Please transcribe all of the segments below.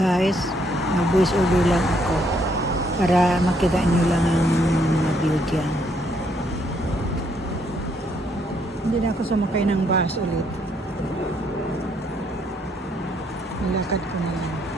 guys, mag-voice over lang ako para makita nyo lang ang mga view dyan. Hindi na ako sumakay ng bus ulit. Nilakad ko na lang.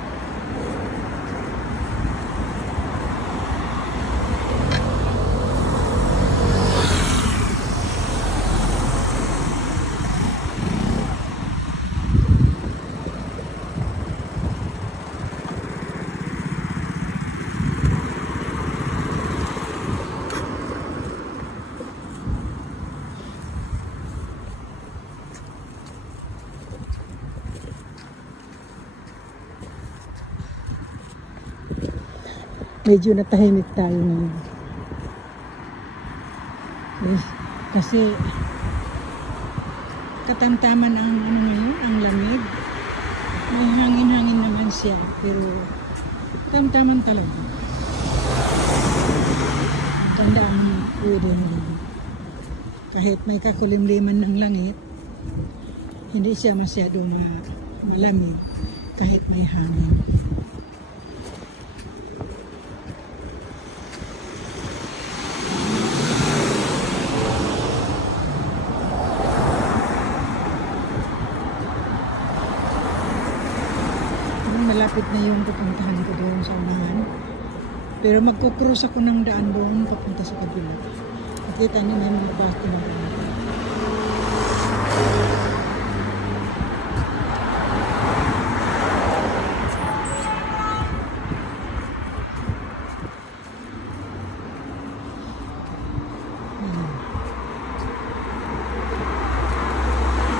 Medyo natahimik tayo ngayon. Kasi katamtaman ang ngayon, ang lamig. May hangin-hangin naman siya, pero katamtaman talaga. Ganda ang weather ngayon. Kahit may kakulimliman ng langit, hindi siya masyadong malamig kahit may hangin. Malapit na yung pupuntahan ko doon sa unahan. Pero magkukross ako ng daan doon papunta sa kabila. Nakita niyo may mga bus na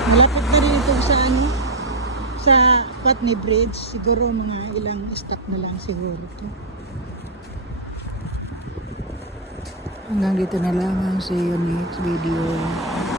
malapit na rin ito sa sa Patni Bridge, siguro mga ilang stop na lang siguro ito. Hanggang dito na lang. See you next video.